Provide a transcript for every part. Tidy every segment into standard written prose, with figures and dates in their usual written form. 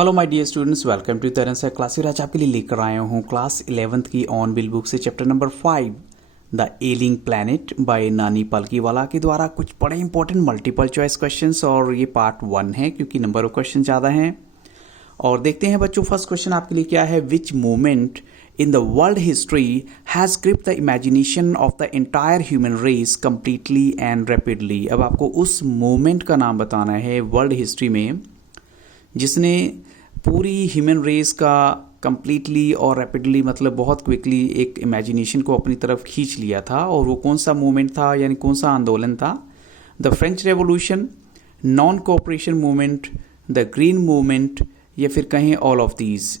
Hello my dear students, welcome to Taran sir class. आज आपके लिए लेकर आया हूँ क्लास 11th की ऑन बिल बुक से chapter number 5 the ailing planet by Nani Palkhivala के द्वारा कुछ बड़े इंपॉर्टेंट मल्टीपल चॉइस क्वेश्चंस। और ये पार्ट 1 है क्योंकि नंबर ऑफ क्वेश्चन ज़्यादा हैं। और देखते हैं बच्चों, फर्स्ट क्वेश्चन आपके लिए क्या है। विच movement in the world history has gripped the imagination of the entire human race completely and rapidly। अब आपको उस मूवमेंट का नाम बताना है वर्ल्ड हिस्ट्री में जिसने पूरी ह्यूमन रेस का कंप्लीटली और रैपिडली मतलब बहुत क्विकली एक इमेजिनेशन को अपनी तरफ खींच लिया था। और वो कौन सा मूवमेंट था, यानी कौन सा आंदोलन था। The French revolution, non cooperation movement, the green movement, या फिर कहें ऑल ऑफ दीज।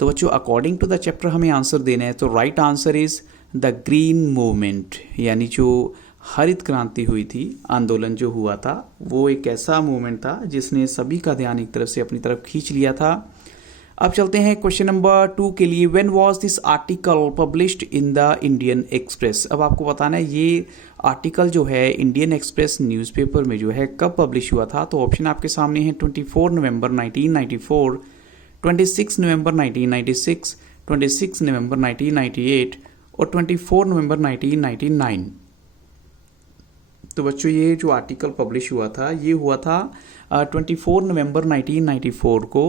तो बच्चों अकॉर्डिंग टू द चैप्टर हमें आंसर देना है। तो right answer is the green movement, यानी जो हरित क्रांति हुई थी, आंदोलन जो हुआ था, वो एक ऐसा मूवमेंट था जिसने सभी का ध्यान एक तरफ से अपनी तरफ खींच लिया था। अब चलते हैं क्वेश्चन नंबर 2 के लिए। When was this article published in the Indian express. अब आपको बताना है ये आर्टिकल जो है इंडियन एक्सप्रेस न्यूज़पेपर में जो है कब पब्लिश हुआ था। तो ऑप्शन आपके सामने है 24 नवंबर 1994, 26 नवंबर 1996, 26 नवंबर 1998 और 24 नवंबर 1999। तो बच्चों ये जो आर्टिकल पब्लिश हुआ था ये हुआ था 24 नवंबर 1994 को,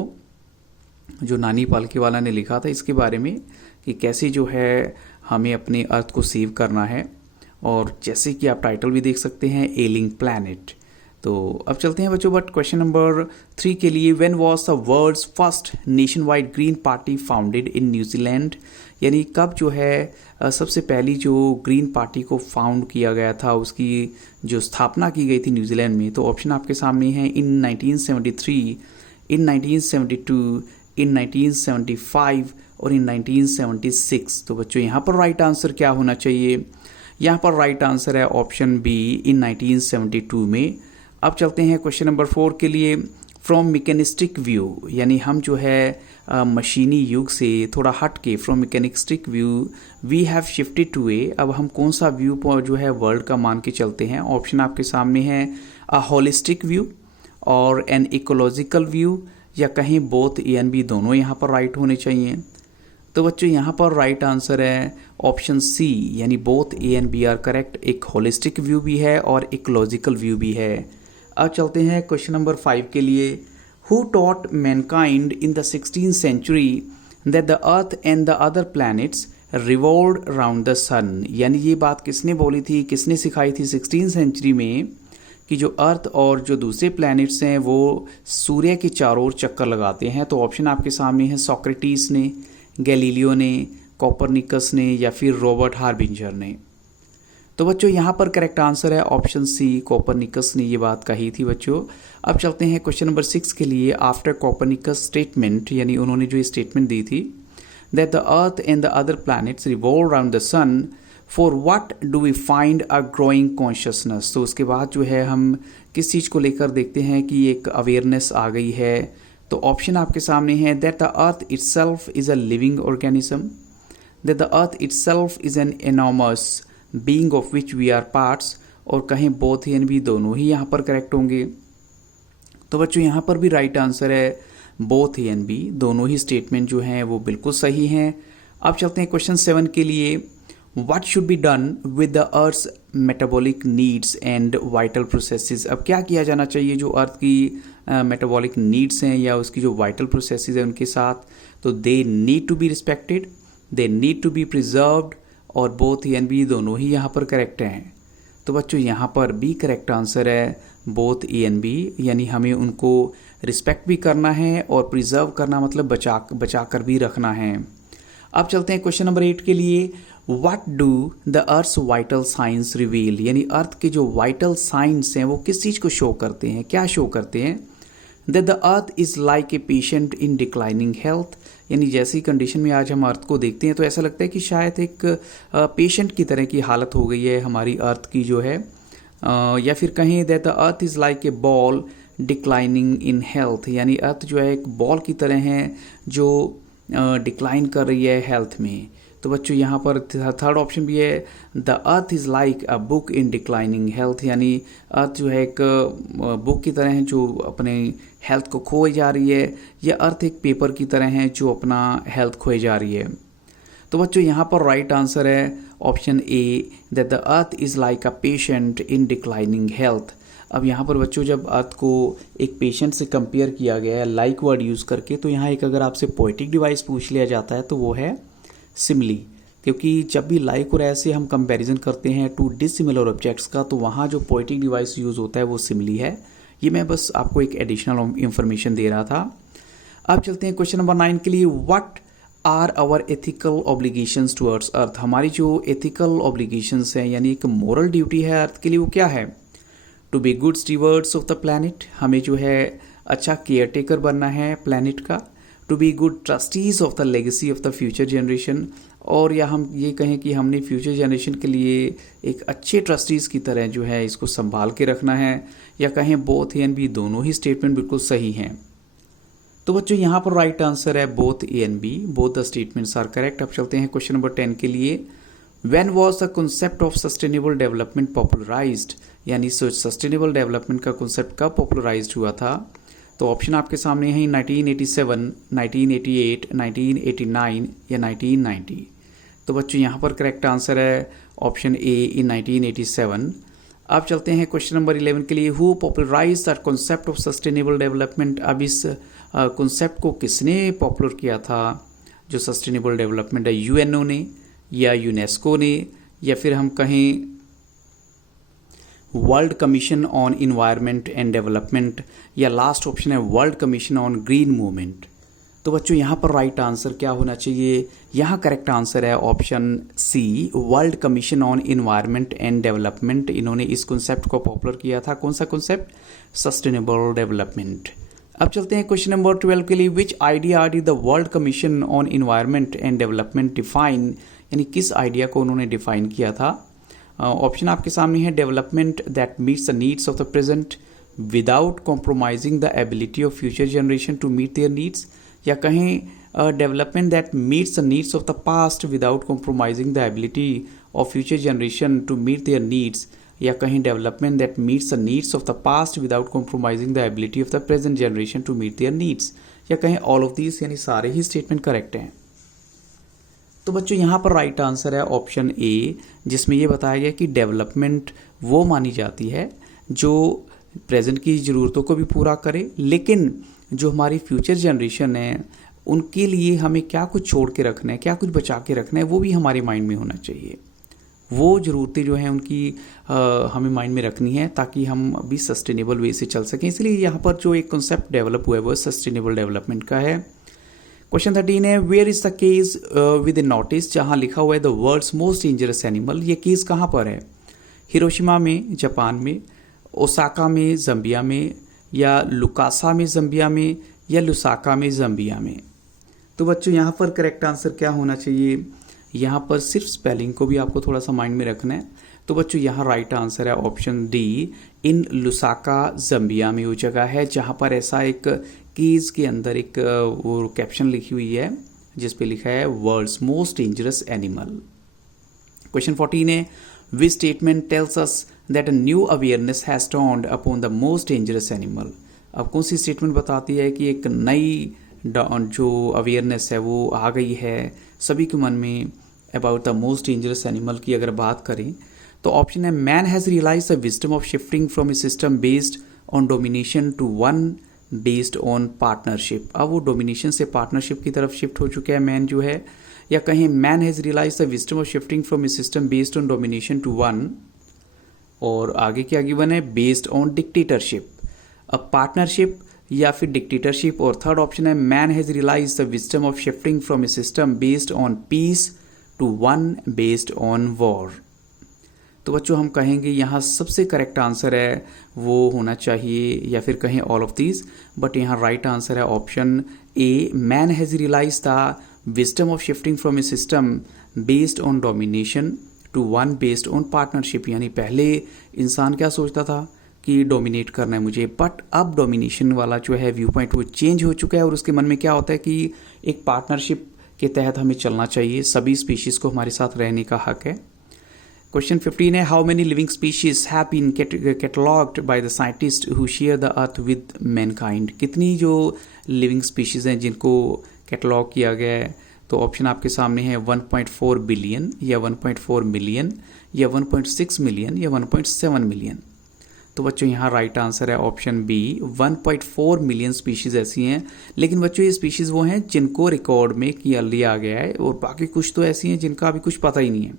जो नानी पालकीवाला ने लिखा था इसके बारे में कि कैसे जो है हमें अपने अर्थ को सेव करना है। और जैसे कि आप टाइटल भी देख सकते हैं, एलिंग प्लैनेट। तो अब चलते हैं बच्चों बट क्वेश्चन नंबर 3 के लिए। When was the world's first nationwide green party founded in New Zealand. यानी कब जो है सबसे पहली जो ग्रीन पार्टी को फाउंड किया गया था, उसकी जो स्थापना की गई थी न्यूजीलैंड में। तो ऑप्शन आपके सामने हैं इन 1973, इन 1972, इन 1975 और इन 1976। तो बच्चों यहाँ पर राइट आंसर क्या होना चाहिए। यहाँ पर राइट आंसर है ऑप्शन बी, इन 1972 में। अब चलते हैं क्वेश्चन नंबर 4 के लिए। फ्रॉम मैकेनिस्टिक व्यू, यानी हम जो है मशीनी युग से थोड़ा हट के, from mechanistic view we have shifted to a. अब हम कौन सा व्यू पर जो है वर्ल्ड का मान के चलते हैं। ऑप्शन आपके सामने है अ होलिस्टिक व्यू और एन इकोलॉजिकल व्यू, या कहीं बोथ ए एंड बी दोनों यहाँ पर राइट होने चाहिए। तो बच्चों यहाँ पर राइट आंसर है ऑप्शन सी, यानी both A and B are correct. एक होलिस्टिक व्यू भी है और इकोलॉजिकल व्यू भी है। अब चलते हैं क्वेश्चन नंबर 5 के लिए। Who taught mankind in the 16th century that the earth and the other planets revolved around the sun। यानी ये बात किसने बोली थी, किसने सिखाई थी 16th सेंचुरी में कि जो अर्थ और जो दूसरे प्लैनेट्स हैं वो सूर्य के चारों ओर चक्कर लगाते हैं। तो ऑप्शन आपके सामने है सोक्रेटिस ने, गैलीलियो ने, कोपरनिकस ने, या फिर रॉबर्ट हार्बिंजर ने। तो बच्चों यहाँ पर करेक्ट आंसर है ऑप्शन सी, कोपरनिकस ने ये बात कही थी बच्चों। अब चलते हैं क्वेश्चन नंबर 6 के लिए। आफ्टर कोपरनिकस स्टेटमेंट, यानी उन्होंने जो स्टेटमेंट दी थी that the earth and the other planets revolve around the sun, for what do we find a growing consciousness. तो उसके बाद जो है हम किस चीज़ को लेकर देखते हैं कि एक अवेयरनेस आ गई है। तो ऑप्शन आपके सामने है that the earth itself is a living organism, that the earth itself is an enormous being of which we are parts, और कहीं बोथ एंड बी दोनों ही यहाँ पर करेक्ट होंगे। तो बच्चों यहाँ पर भी राइट आंसर है बोथ एंड बी, दोनों ही स्टेटमेंट जो हैं वो बिल्कुल सही हैं। अब चलते हैं क्वेश्चन 7 के लिए। What should be done with the earth's metabolic needs and vital processes. अब क्या किया जाना चाहिए जो अर्थ की मेटाबॉलिक नीड्स हैं या उसकी जो वाइटल प्रोसेसेस हैं उनके साथ। तो they need to be respected, they need to be preserved, और बोथ एंड बी दोनों ही यहाँ पर करेक्ट हैं। तो बच्चों यहाँ पर बी करेक्ट आंसर है बोथ ए एंड बी, यानी हमें उनको रिस्पेक्ट भी करना है और प्रिजर्व करना मतलब बचा कर भी रखना है। अब चलते हैं क्वेश्चन नंबर 8 के लिए। What do the earth's vital science reveal. यानी अर्थ के जो वाइटल साइंस हैं वो किस चीज़ को शो करते हैं, क्या शो करते हैं। That the earth is like a patient in declining health. यानी जैसी कंडीशन में आज हम अर्थ को देखते हैं तो ऐसा लगता है कि शायद एक पेशेंट की तरह की हालत हो गई है हमारी अर्थ की जो है। या फिर कहें that the earth is like a ball declining in health. यानी अर्थ जो है एक बॉल की तरह है जो डिक्लाइन कर रही है हेल्थ में। तो बच्चों यहाँ पर थर्ड ऑप्शन भी है, the earth is like a book in declining health, यानी अर्थ जो है एक बुक की तरह है जो अपने हेल्थ को खोए जा रही है, या अर्थ एक पेपर की तरह है जो अपना हेल्थ खोए जा रही है। तो बच्चों यहाँ पर राइट आंसर है option A, that the earth is like a patient in declining health. अब यहाँ पर बच्चों जब अर्थ को एक पेशेंट से कंपेयर किया गया है लाइक वर्ड यूज़ करके, तो यहाँ एक अगर आपसे पोएटिक डिवाइस पूछ लिया जाता है तो वो है सिमिली, क्योंकि जब भी लाइक और ऐसे हम कंपैरिजन करते हैं टू डिसिमिलर ऑब्जेक्ट्स का, तो वहाँ जो पोएटिक डिवाइस यूज़ होता है वो सिमिली है। ये मैं बस आपको एक एडिशनल इंफॉर्मेशन दे रहा था। अब चलते हैं क्वेश्चन नंबर 9 के लिए, what are our ethical obligations towards earth. हमारी जो एथिकल ऑब्लिगेशंस हैं यानी एक मोरल ड्यूटी है अर्थ के लिए, वो क्या है? To be good stewards of the planet, हमें जो है अच्छा केयर टेकर बनना है प्लैनेट का। To be good trustees of the legacy of the future generation, और या हम ये कहें कि हमने फ्यूचर जनरेशन के लिए एक अच्छे ट्रस्टीज़ की तरह जो है इसको संभाल के रखना है, या कहें बोथ ए एंड बी, दोनों ही स्टेटमेंट बिल्कुल सही हैं। तो बच्चों यहाँ पर राइट आंसर है both A and B, both the statements are correct. अब चलते हैं क्वेश्चन नंबर 10 के लिए, when was the concept of sustainable development popularized, यानी सस्टेनेबल डेवलपमेंट का कॉन्सेप्ट कब पॉपुलराइज्ड हुआ था? तो ऑप्शन आपके सामने हैं 1987, 1988, 1989 या 1990। तो बच्चों यहाँ पर करेक्ट आंसर है ऑप्शन ए इन 1987। अब चलते हैं क्वेश्चन नंबर 11 के लिए, who popularize the concept of sustainable development. अब इस कॉन्सेप्ट को किसने पॉपुलर किया था जो सस्टेनेबल डेवलपमेंट है? यूएनओ ने, या यूनेस्को ने, या फिर हम कहें world commission on environment and development, या लास्ट ऑप्शन है world commission on green movement. तो बच्चों यहाँ पर राइट आंसर क्या होना चाहिए? यहाँ करेक्ट आंसर है option C, world commission on environment and development. इन्होंने इस कॉन्सेप्ट को पॉपुलर किया था। कौन सा कॉन्सेप्ट? Sustainable development. अब चलते हैं क्वेश्चन नंबर 12 के लिए, विच idea did the world commission on environment and development define, यानी किस आइडिया को उन्होंने डिफाइन किया था? ऑप्शन आपके सामने है, development that meets the needs of the present without compromising the ability of future generation to meet their needs, या कहें development that meets the needs of the past without compromising the ability of future generation to meet their needs, या कहीं development that meets the needs of the past without compromising the ability of the present generation to meet their needs, या कहें all of these, यानी सारे ही statement correct हैं। तो बच्चों यहाँ पर राइट आंसर है ऑप्शन ए, जिसमें ये बताया गया कि डेवलपमेंट वो मानी जाती है जो प्रेजेंट की ज़रूरतों को भी पूरा करे, लेकिन जो हमारी फ्यूचर जनरेशन है उनके लिए हमें क्या कुछ छोड़ के रखना है, क्या कुछ बचा के रखना है, वो भी हमारे माइंड में होना चाहिए। वो ज़रूरतें जो हैं उनकी हमें माइंड में रखनी है ताकि हम भी सस्टेनेबल वे से चल सकें। इसलिए यहाँ पर जो एक कॉन्सेप्ट डेवलप हुआ है वो सस्टेनेबल डेवलपमेंट का है। क्वेश्चन 13 है, where is the case with in notice, जहाँ लिखा हुआ है the world's most dangerous animal. ये केस कहाँ पर है? हिरोशिमा में जापान में, ओसाका में जम्बिया में, या लुकासा में जम्बिया में, या लुसाका में जम्बिया में। तो बच्चों यहाँ पर करेक्ट आंसर क्या होना चाहिए? यहाँ पर सिर्फ स्पेलिंग को भी आपको थोड़ा सा माइंड में रखना है। तो बच्चों यहाँ राइट आंसर है ऑप्शन डी, इन लुसाका जम्बिया में वो जगह है जहाँ पर ऐसा एक कीज के अंदर एक वो कैप्शन लिखी हुई है जिस पे लिखा है world's most dangerous animal. Question 14 है, which statement tells us that a new awareness has dawned upon the most dangerous animal. अब कौन सी स्टेटमेंट बताती है कि एक नई जो अवेयरनेस है वो आ गई है सभी के मन में about the most dangerous animal की अगर बात करें? तो ऑप्शन है, man has realize the wisdom of shifting from a system based on domination to one based on partnership. अब वो डोमिनेशन से पार्टनरशिप की तरफ शिफ्ट हो चुका है मैन जो है, या कहें man has realize the wisdom of shifting from a system based on domination to one, और आगे क्या गिवन है, बेस्ड ऑन डिक्टेटरशिप। अब पार्टनरशिप या फिर डिक्टेटरशिप, और थर्ड ऑप्शन है, man has realize the wisdom of shifting from a system based on peace to one based on war. तो बच्चों हम कहेंगे यहाँ सबसे करेक्ट आंसर है वो होना चाहिए, या फिर कहें ऑल ऑफ दीज, बट यहाँ राइट आंसर है option A, man has realize the wisdom of shifting from a system based on domination to one based on partnership. यानी पहले इंसान क्या सोचता था कि डोमिनेट करना है मुझे, बट अब डोमिनेशन वाला जो है व्यू पॉइंट वो चेंज हो चुका है, और उसके मन में क्या होता है कि एक पार्टनरशिप के तहत हमें चलना चाहिए। सभी स्पीशीज़ को हमारे साथ रहने का हक है। क्वेश्चन 15 है, how many living species have been catalogued by the scientist who share the earth with mankind. कितनी जो लिविंग स्पीशीज़ हैं जिनको कैटलॉग किया गया है, तो ऑप्शन आपके सामने है 1.4 बिलियन या 1.4 मिलियन या 1.6 मिलियन या 1.7 मिलियन। तो बच्चों यहाँ राइट आंसर है ऑप्शन बी, 1.4 मिलियन स्पीशीज़ ऐसी हैं। लेकिन बच्चों ये स्पीशीज़ वो हैं जिनको रिकॉर्ड में किया लिया गया है, और बाकी कुछ तो ऐसी हैं जिनका अभी कुछ पता ही नहीं है।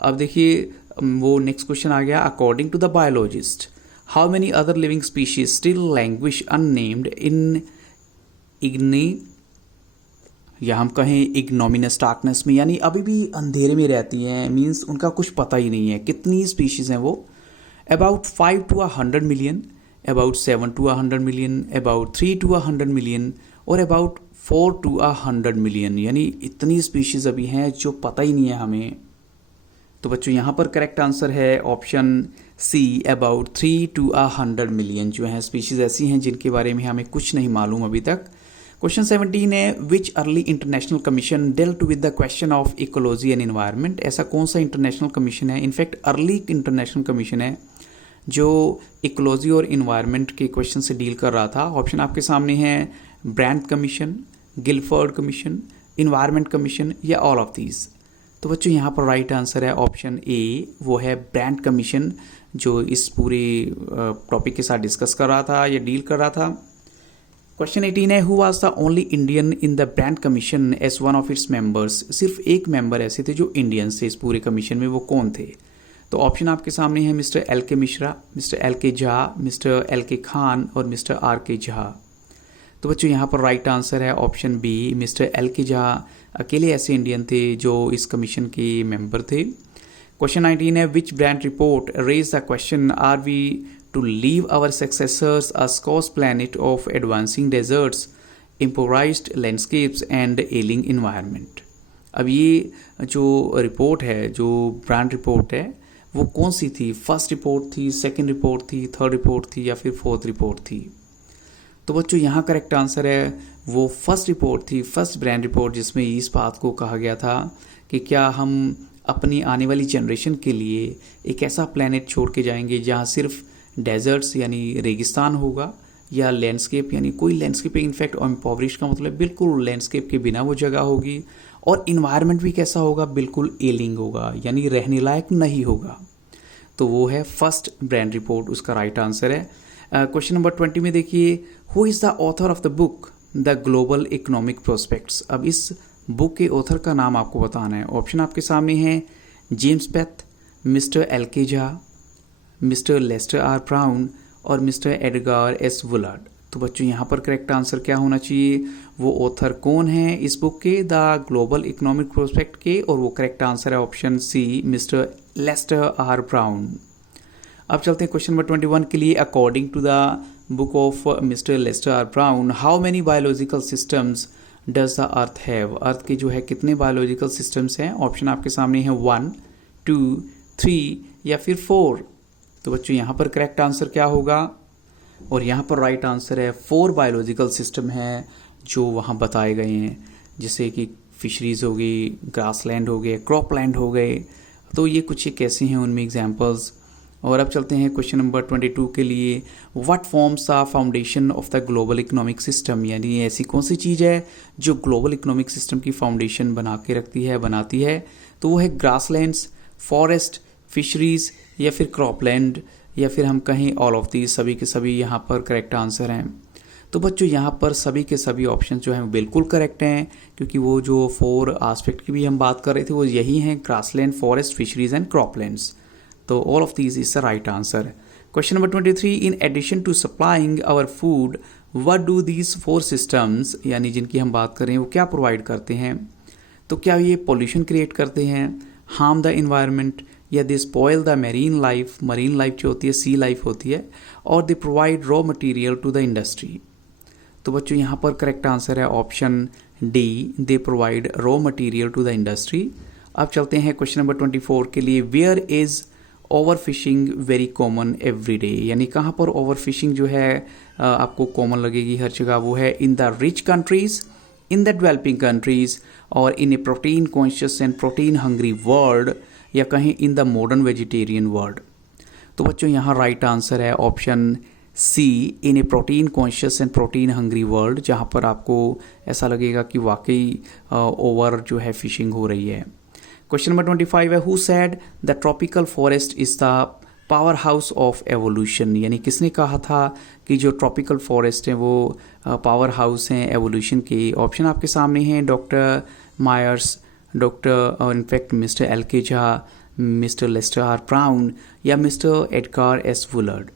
अब देखिए वो नेक्स्ट क्वेश्चन आ गया, according to the biologist how many other living species still languish unnamed in इग्नी, या हम कहें इग्नोमिनस डार्कनेस में, यानी अभी भी अंधेरे में रहती हैं, मीन्स उनका कुछ पता ही नहीं है। कितनी स्पीशीज़ हैं वो? About 5 to 100 million, about 7 to 100 million, about 3 to 100 million और अबाउट 4 to 100 मिलियन, यानी इतनी स्पीशीज़ अभी हैं जो पता ही नहीं है हमें। तो बच्चों यहाँ पर करेक्ट आंसर है option C, about 3 to 100 million जो हैं स्पीशीज़ ऐसी हैं जिनके बारे में हमें कुछ नहीं मालूम अभी तक। क्वेश्चन 17 है, which early international commission dealt with the question of ecology and environment. ऐसा कौन सा इंटरनेशनल कमीशन है, इनफैक्ट अर्ली इंटरनेशनल कमीशन है जो इकोलॉजी और इन्वायरमेंट के क्वेश्चन से डील कर रहा था। ऑप्शन आपके सामने हैं brand commission, Gilford commission, environment commission या ऑल ऑफ दीज। तो बच्चों यहाँ पर राइट आंसर है ऑप्शन ए, वो है ब्रैंड कमीशन जो इस पूरे टॉपिक के साथ डिस्कस कर रहा था या डील कर रहा था। क्वेश्चन 18 है, who was the only Indian in the brand commission as one of its members. सिर्फ एक मेंबर ऐसे थे जो इंडियन थे इस पूरे कमीशन में, वो कौन थे? तो ऑप्शन आपके सामने है मिस्टर एल के Mishra, mister L K Jha, mister L के खान और मिस्टर आर के झा। तो बच्चों यहाँ पर राइट आंसर है option B, mister L K Jha अकेले ऐसे इंडियन थे जो इस कमीशन के मेंबर थे। क्वेश्चन 19 है, which brand report raise the question are we to leave our successors a scotch planet of advancing deserts, improvised landscapes and ailing environment. अब ये जो रिपोर्ट है, जो ब्रांड रिपोर्ट है, वो कौन सी थी? फर्स्ट रिपोर्ट थी, सेकंड रिपोर्ट थी, थर्ड रिपोर्ट थी या फिर फोर्थ रिपोर्ट थी? तो बच्चों यहाँ करेक्ट आंसर है वो फर्स्ट रिपोर्ट थी, फर्स्ट ब्रांड रिपोर्ट, जिसमें इस बात को कहा गया था कि क्या हम अपनी आने वाली जनरेशन के लिए एक ऐसा प्लैनेट छोड़ के जाएंगे जहाँ सिर्फ डेजर्ट्स यानी रेगिस्तान होगा, या लैंडस्केप यानी कोई लैंडस्केप, इनफैक्ट इम्पॉवरिश का मतलब बिल्कुल लैंडस्केप के बिना वो जगह होगी, और इन्वायरमेंट भी कैसा होगा? बिल्कुल एलिंग होगा, यानी रहने लायक नहीं होगा। तो वो है फर्स्ट ब्रांड रिपोर्ट, उसका राइट आंसर है। क्वेश्चन नंबर 20 में देखिए, who is the author of the book the global economic prospects. अब इस बुक के ऑथर का नाम आपको बताना है। ऑप्शन आपके सामने है James faith, mister L K Jha, mister Lester R Brown और मिस्टर एडगार एस वुलार्ड। तो बच्चों यहाँ पर करेक्ट आंसर क्या होना चाहिए? वो ऑथर कौन है इस बुक के, द ग्लोबल इकोनॉमिक प्रोस्पेक्ट के? और वो करेक्ट आंसर है option C, mister Lester R Brown. अब चलते हैं क्वेश्चन नंबर 21 के लिए। According to the book of mister Lester R Brown, how many biological systems does the earth have. Earth के जो है कितने बायोलॉजिकल सिस्टम्स हैं? ऑप्शन आपके सामने है 1, 2, 3 या फिर 4। तो बच्चों यहाँ पर करेक्ट आंसर क्या होगा? और यहाँ पर राइट आंसर है 4 बायोलॉजिकल सिस्टम हैं जो वहाँ बताए गए हैं, जैसे कि फिशरीज हो गई, ग्रासलैंड हो गए, क्रॉपलैंड हो गए। तो ये कुछ एक ऐसे हैं उनमें एग्जांपल्स। और अब चलते हैं क्वेश्चन नंबर 22 के लिए। What forms are foundation of the global economic system, यानी ऐसी कौन सी चीज़ है जो ग्लोबल इकोनॉमिक सिस्टम की फाउंडेशन बना के रखती है, बनाती है? तो वो है ग्रासलैंड्स, फॉरेस्ट, फिशरीज या फिर क्रॉपलैंड, या फिर हम कहें ऑल ऑफ दीज। सभी के सभी यहाँ पर करेक्ट आंसर हैं। तो बच्चों यहाँ पर सभी के सभी ऑप्शन जो हैं बिल्कुल करेक्ट हैं, क्योंकि वो जो 4 आस्पेक्ट की भी हम बात कर रहे थे वो यही हैं, grassland, forest, fisheries and croplands. तो all of these is the right answer. Question number 23, in addition to supplying our food what do these 4 systems, यानी जिनकी हम बात कर रहे हैं वो क्या प्रोवाइड करते हैं? तो क्या ये पॉल्यूशन क्रिएट करते हैं, हार्म द इन्वायरमेंट, या they spoil the marine life, marine life जो होती है सी लाइफ होती है, और they provide raw material to the industry? तो बच्चों यहाँ पर करेक्ट आंसर है option D, they provide raw material to the industry. अब चलते हैं क्वेश्चन नंबर 24 के लिए। Where is overfishing very common every day, यानी कहाँ पर ओवर फिशिंग जो है आपको कॉमन लगेगी हर जगह? वो है in the rich countries, in the developing countries और in a protein conscious and protein hungry world, या कहें in the modern vegetarian world. तो बच्चों यहाँ राइट आंसर है option C, in a protein conscious and protein hungry world, जहाँ पर आपको ऐसा लगेगा कि वाकई ओवर जो है फिशिंग हो रही है। क्वेश्चन नंबर 25 है, who said the tropical forest is the power house of evolution, यानी किसने कहा था कि जो ट्रॉपिकल फॉरेस्ट हैं वो पावर हाउस हैं एवोल्यूशन के। ऑप्शन आपके सामने हैं doctor Myers, doctor in fact mister L K Jha, mister Lester R Brown या मिस्टर एडगार एस वुलर्ड।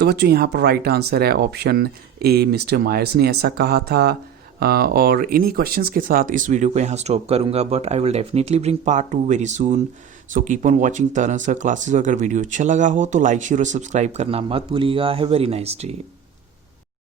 तो बच्चों यहाँ पर राइट आंसर है ऑप्शन ए, मिस्टर मायर्स ने ऐसा कहा था। और इन्हीं क्वेश्चंस के साथ इस वीडियो को यहाँ स्टॉप करूँगा, but I will definitely bring part 2 very soon. So keep on watching Taran sir classes. अगर वीडियो अच्छा लगा हो तो लाइक शेयर और सब्सक्राइब करना मत भूलिएगा। Have very nice day.